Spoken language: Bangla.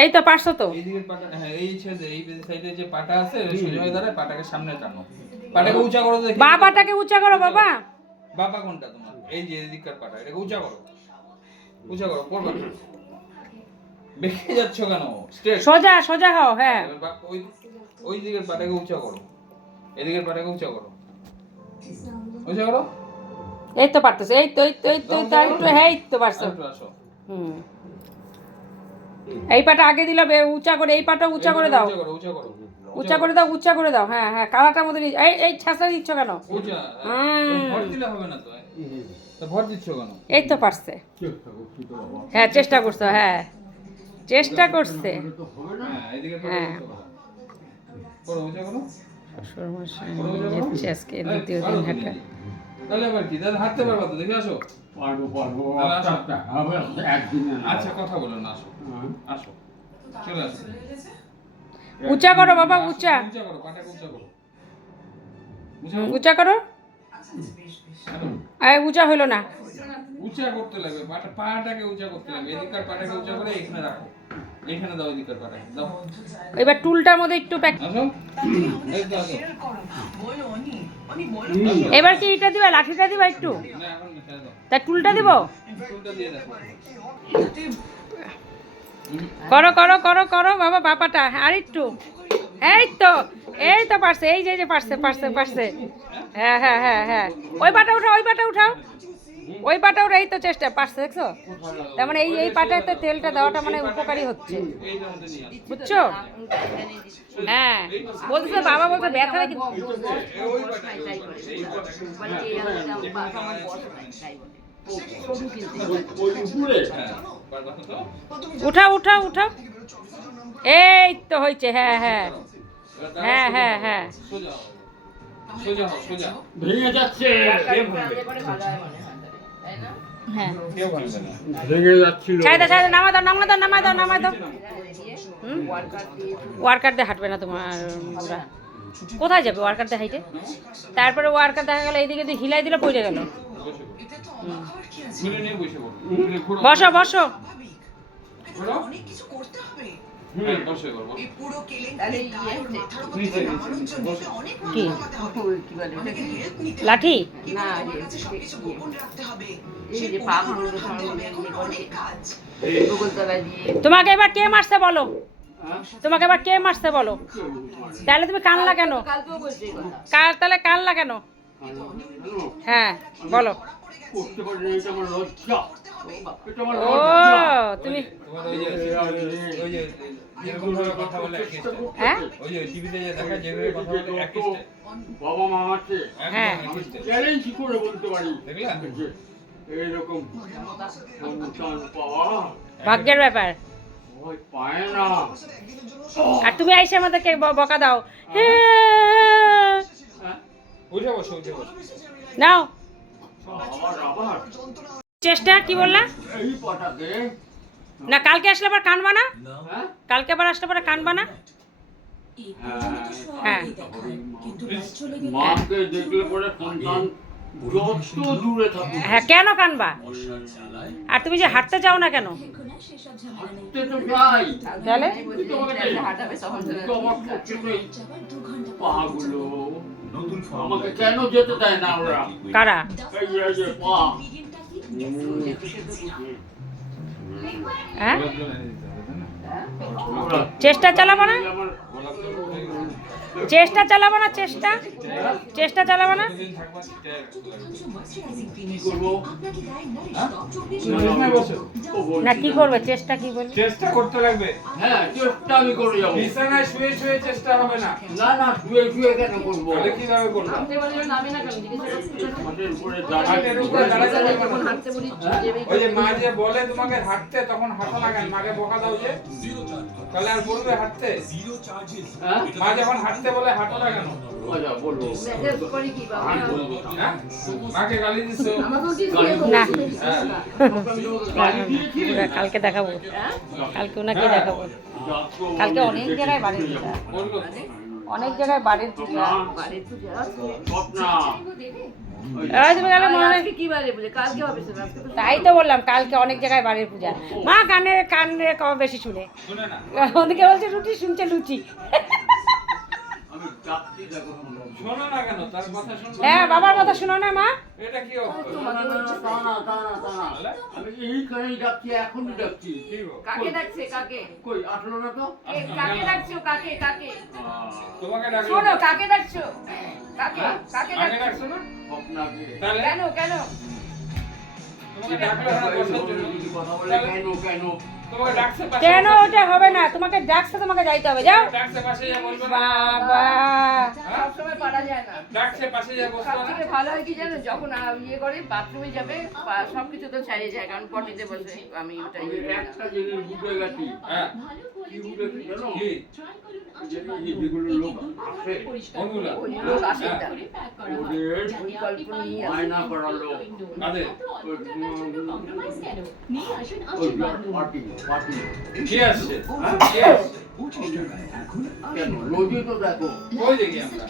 এই তো পারছো তো। এই দিকের পাটা, হ্যাঁ এই ছেড়ে এই সাইডে যে পাটা আছে সোজা হয়ে দাঁড়ায়, পাটাকে সামনে টানো। পাটাকে উঁচা করো দেখি। বা পাটাকে উঁচা করো বাবা। বাবা কোনটা তোমার? এই যে এদিককার পাটা, এটাকে উঁচা করো। উঁচা করো, করবা। বেঁকে যাচ্ছ কেন? স্ট্রেট। সোজা সোজা হও, হ্যাঁ। ওই ওই দিকের পাটাকে উঁচা করো। এদিকের পাটাকে উঁচা করো। উঁচা করো। এই তো পারতেছো, এই তো এই তো এই তো তার একটু, হ্যাঁ এই তো পারছো। আসো। হুম, এই পাটা আগে দিলে উঁচা করে, এই পাটা উঁচা করে দাও। উঁচা করো, উঁচা করো। উঁচা করে দাও, উঁচা করে দাও, হ্যাঁ হ্যাঁ। কালাটার মধ্যে এই এই ছাঁচা দিচ্ছ কেন? উঁচা। ভর দিলে হবে না তো। তো ভর দিচ্ছ কেন? এই তো পারছে। হ্যাঁ চেষ্টা করছো, হ্যাঁ চেষ্টা করছে। হ্যাঁ এদিকে হ্যাঁ। করো, উঁচা করো। শ্বশুরমশাই যাচ্ছে আজকে দ্বিতীয় দিন হাঁটা। তাহলে আবার কি? তাহলে হাঁটতে পারবা তো, দেখে আসো। পারবো একদিনে। আচ্ছা কথা বলো না, আসো। আসো, চলে আসো। উঁচা করো বাবা, উঁচা উঁচা করো, পাটাকে উঁচা করো। উঁচা করো। এই উঁচা হইলো না। উঁচা করতে লাগবে, পাটাকে উঁচা করতে লাগবে। এদিককার পাটাকে উঁচা করে এখানে রাখো। এখানে দাও, এদিককার পাটাকে দাও। এবার টুলটার মধ্যে একটু আসো, এই তো আসো। এবার কি এটা দিবা, লাঠিটা দিবা একটু? না এখন না, ছেড়ে দাও। তা টুলটা দিব? টুলটা দিয়ে দেখো। করো করো করো করো বাবা, বাপাটা আর একটু। এই তো পারছে, এই যে পারছে পারছে পারছে। হ্যাঁ হ্যাঁ হ্যাঁ হ্যাঁ, ওই পাটা উঠাও, ওই পাটা উঠাও, ওই পাটা উঠাও। এই তো চেষ্টা, পারছে দেখছো? তার মানে এই পাটায় তো তেলটা দেওয়াটা মানে উপকারী হচ্ছে, এইটার মধ্যে নিয়ে আসো। বুঝছো? হ্যাঁ বলছে বাবা, বলছে ব্যথা নাকি। ওই পাটাকে, এই উঠাও উঠাও উঠাও। এই তো হয়েছে, হ্যাঁ হ্যাঁ হ্যাঁ হ্যাঁ হ্যাঁ। সোজা হও, সোজা হও, সোজা। ভেঙে যাচ্ছে। হ্যাঁ কেউ ভাঙবে না। ভেঙে যাচ্ছিল। ছাইদা ছাইদা, নামা দাও নামা দাও নামা দাও নামা দাও। ওয়ার্কার দিয়ে হাঁটবে না তোমার ওরা। কোথায় যাবে ওয়ার্কার দিয়ে হাইটে? তারপরে ওয়ার্কার দেখা গেল এইদিকে দিয়ে হিলাই দিলে পড়ে গেল। খুলে নিয়ে বসে পড়ো। খুলে ঘোরো। বসো বসো। ঘোরো। অনেক কিছু করতে হবে। হ্যাঁ, বসে এবার বসো। এই পুরো কেলেঙ্কারি মাথার উপর থেকে নামানোর জন্য অনেক কি? কমাতে হবে। অনেকের হেল্প নিতে হবে। লাঠি? না, আমার কাছে সবকিছু গোপন রাখতে হবে। সেই পরিকল্পনা ভাবতে হবে, এখন অনেক কাজ। তোমাকে এবার কে মারছে বলো? তোমাকে এবার কে মারছে বলো? তাহলে তুমি কানলা কেন? তাহলে কানলা কেন? হ্যাঁ বলো। করতে পারি না, এটা আমার লজ্জা। এটা আমার ও লজ্জা। তুমি তোমার ওই যে যেরকম ভাবে কথা বলে এক স্টাইল। হ্যাঁ ওই যে টিভিতে যে দেখা যেভাবে কথা বলে এক স্টাইল। বাবা মা আছে, হ্যাঁ। একদম এক স্টাইল। চ্যালেঞ্জ করে বলতে পারি দেখলা? যে এইরকম সন্তান পাওয়া ভাগ্যের ব্যাপার। ভয় পায় না। আর তুমি আইসে আমাদেরকে বকা দাও। উঠে বসো, উঠে বসো। নাও আবার চেষ্টা, কি বললা? এই পাটাকে, না কালকে আসলে আবার কানবা না? হ্যাঁ কালকে আবার আসলে পরে কানবা না? হ্যাঁ মাকে দেখলে পরে সন্তান যত দূরে থাকে হ্যাঁ, কেন কানবা? আর তুমি যে হাঁটতে চাও না কেন? হাঁটতে তো যাই, তাহলে কিন্তু আমার প্রত্যেকটাই পাগুলো আমাকে কেন যেতে দেয় না ওরা? কারা? এই যে পা, হ্যাঁ ওরা চেষ্টা চালাবো না? আমার চেষ্টা চালাবো না? চেষ্টা চেষ্টা চালাবো না? কতদিন থাকবা সেটা একটু লাগবে। কি করবো? বিছানায় বসো। না কি করবে? চেষ্টা কি বলবে? চেষ্টা করতে লাগবে। হ্যাঁ চেষ্টা আমি করে যাবো। বিছানায় শুয়ে শুয়ে চেষ্টা হবে না। না না, শুয়ে শুয়ে কেন করবো? তাহলে কিভাবে করবো? মাটির উপরে হাটের উপরে দাঁড়া যাবে না। হ্যাঁ? ওই যে মা যে বলে তোমাকে হাঁটতে, তখন হাঁটো না কেন? মাকে বকা দাও যে, তাহলে আর বলবে হাঁটতে? হ্যাঁ? মা যখন হাঁটতে বলে হাঁটো না কেন? আচ্ছা, বলবো। আর বলবো না। হ্যাঁ? মাকে গালি দিছো? গালি না। হ্যাঁ। গালি দিয়েছি? কালকে দেখাবো, কালকে ওনাকে দেখাবো। কালকে অনেক জায়গায় বাড়ির পূজা, বললো? অনেক জায়গায় বাড়ির পূজা। সব না। এই তুমি গেলে মনে হয় আজকে কি বারে বলে কালকে হবে সেটা আজকে তো তাই তো বললাম কালকে অনেক জায়গায় বাড়ির পূজা মা কানে কম বেশি শুনে শুনে না ওদিকে বলছে রুটি শুনছে লুচি আমি ডাকছি দেখো শোনো না কেন তার কথা শোনো হ্যাঁ বাবার কথা শুনো না মা এটা কি অক্ষর? না, না, না, না, তা না, তা না, তা না। আমি এইখানেই ডাকছি, এখনই ডাকছি। কি গো? কাকে ডাকছে কাকে কই, আসলো না তো? কাকে ডাকছো কাকে কাকে তোমাকে ডাকলো শোনো কে? কাকে ডাকছো কাকে কাকে আগে ডাকছো ডাকছো না স্বপ্নাকে। তাহলে কেন কেন তোমাকে ডাকলো না বসার জন্য যদি কথা বলে, তাহলে কেন, কেন? তোমাকে ডাকছে পাশে কেন বসে- ওটা হবে না তোমাকে ডাকছে তোমাকে যাইতে হবে যাও ডাকছে পাশে যা বলবে না বাবা হ্যাঁ? সবসময় পারা যায় না ডাকছে পাশে যা বসবে সব না থেকে ভালো হয় কি জানো যখন ইয়ে করে বাথরুমে যাবে সবকিছু তো ছাড়িয়ে যায় কারণ পটিতে বসে আমি ওটাই আমি একটা জিনিস বুঝে গেছি। হ্যাঁ কি বুঝেছি জানো? কি এই যেগুলো লোক আসে, কোনগুলা ওই লোক আসে না ওদের পরিকল্পনা নিয়ে আসে। বায়না করা লোক। কাদের ওই, পার্টি, পার্টি। কি আসছে হ্যাঁ? কি আসছে কেন? রোজই তো দেখো কই দেখি আমরা